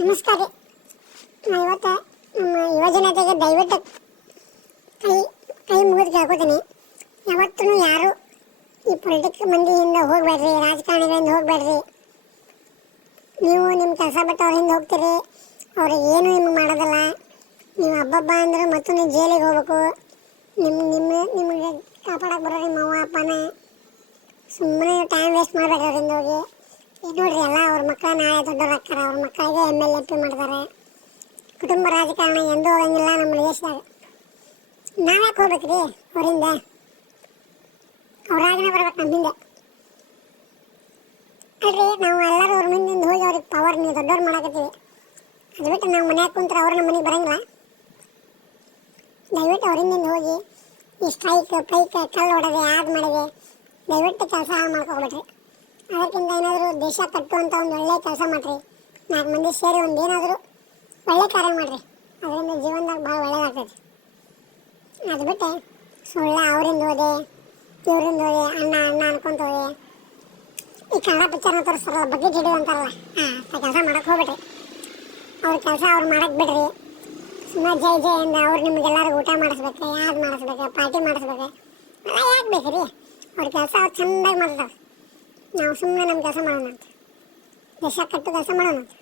ನಮಸ್ಕಾರ ರೀ. ಇವತ್ತು ನಮ್ಮ ಯುವಜನತೆಗೆ ದಯವಿಟ್ಟು ಕೈ ಕೈ ಮುಗಿದು ಕೇಳ್ಕೊತೀನಿ. ಯಾವತ್ತೂ ಯಾರು ಈ ಪೊಲಿಟಿಕ್ ಮಂದಿಯಿಂದ ಹೋಗ್ಬೇಡ್ರಿ, ರಾಜಕಾರಣಿಗಳಿಂದ ಹೋಗ್ಬೇಡ್ರಿ. ನೀವು ನಿಮ್ಮ ಕೆಲಸ ಬಿಟ್ಟು ಹೋಗ್ತೀರಿ, ಅವ್ರಿಗೆ ಏನು ನಿಮ್ಗೆ ಮಾಡೋದಲ್ಲ. ನೀವು ಹಬ್ಬಬ್ಬ ಅಂದ್ರೆ ಮತ್ತು ನೀವು ಜೈಲಿಗೆ ಹೋಗ್ಬೇಕು. ನಿಮ್ಮ ನಿಮ್ಮ, ನಿಮಗೆ ಕಾಪಾಡಕ್ಕೆ ಬರೋ ನಿಮ್ಮ ಅವ್ವ, ಅಪ್ಪನೇ. ಸುಮ್ಮನೆ ಟೈಮ್ ವೇಸ್ಟ್ ಮಾಡಬೇಡ್ರಿ ಅವರಿಂದ ಹೋಗಿ. ಈಗ ನೋಡ್ರಿ ಎಲ್ಲ ಅವ್ರ ಮಕ್ಕಳ ನಾಳೆ ದೊಡ್ಡವ್ರು ಆಗ್ತಾರೆ ಅವ್ರ ಮಕ್ಕಳಿಗೆ ಎಮ್ ಎಲ್ ಎ ಪಿ ಮಾಡ್ತಾರೆ ಕುಟುಂಬ ರಾಜಕಾರಣ ಎಂದೂ ಹೋಗಂಗಿಲ್ಲ ನಮ್ಮ ದೇಶದಾಗ ನಾವ್ಯಾಕೆ ಹೋಗ್ಬೇಕ್ರಿ ಅವರಿಂದ ಅವ್ರಾಗನೇ ಬರ್ಬೇಕು ನಮ್ಮ ಹಿಂದೆ ಅಲ್ರಿ ನಾವು ಎಲ್ಲರೂ ಅವ್ರ ಮುಂದಿಂದ ಹೋಗಿ ಅವ್ರಿಗೆ ಪವರ್ ನೀವು ದೊಡ್ಡವ್ರು ಮಾಡಕತ್ತೀವಿ ಅದು ಬಿಟ್ಟು ನಾವು ಮನ್ಯಾಗ ಕುಂತ್ರೆ ಅವ್ರು ನಮ್ಮ ಮನೆಗೆ ಬರಂಗಿಲ್ಲ ದಯವಿಟ್ಟು ಅವರಿಂದ ಹೋಗಿ ಈ ಸ್ಟ್ರೈಕ್ ಪೈಕ್ ಕಲ್ಲು ಹೊಡೆದೆ ಯಾವ್ದು ಮಾಡಿದೆ ದಯವಿಟ್ಟು ಕೆಲಸ ಮಾಡ್ಕೊಬಿಡ್ರಿ ಅದಕ್ಕಿಂತ ಏನಾದರೂ ದೇಶ ಕಟ್ಟುವಂಥ ಒಂದು ಒಳ್ಳೆ ಕೆಲಸ ಮಾಡಿರಿ. ನಾಲ್ಕು ಮಂದಿ ಸೇರಿ ಒಂದು ಏನಾದರೂ ಒಳ್ಳೆ ಕಾರ್ಯ ಮಾಡಿರಿ. ಅದರಿಂದ ಜೀವನದಾಗ ಭಾಳ ಒಳ್ಳೇದಾಗ್ತೈತಿ. ಅದು ಬಿಟ್ಟು ಸುಳ್ಳ ಅವರಿಂದ ಓದೆ, ಇವರಿಂದ ಓದೆ, ಅಣ್ಣ ಅಣ್ಣ ಅನ್ಕೊಂತ ಹೋದೆ ಈ ಕನ್ನಡ ಪಿಕ್ಚರ್ನ ತೋರಿಸ್ತಾರಲ್ಲ ಬಗ್ಗೆ ಗಿಡ ಅಂತಾರಲ್ಲ, ಹಾಂ ಕೆಲಸ ಮಾಡೋಕ್ಕೆ ಹೋಗ್ಬಿಟ್ರಿ. ಅವ್ರ ಕೆಲಸ ಅವ್ರು ಮಾಡಕ್ಕೆ ಬಿಡ್ರಿ. ಸುಮ್ಮನೆ ಜೈ ಜೈ ಅಂದ ಅವ್ರು ನಿಮಗೆಲ್ಲರಿಗೂ ಊಟ ಮಾಡಿಸ್ಬೇಕು, ಯಾವ್ದು ಮಾಡಿಸ್ಬೇಕು, ಪಾರ್ಟಿ ಮಾಡಿಸ್ಬೇಕು, ಎಲ್ಲ ಯಾಕೆ ಬೇಕು ರೀ ಅವ್ರ ಕೆಲಸ ಅವ್ರು ಚೆಂದಾಗಿ ಮಾಡ್ತಾರೆ. ನಾವು ಸುಮ್ಮನೆ ನಮ್ಮ ಕೆಲಸ ಮಾಡೋಣ ಅಂತ ದೇಶ ಕಟ್ಟು ಕೆಲಸ ಮಾಡೋಣ ಅಂತ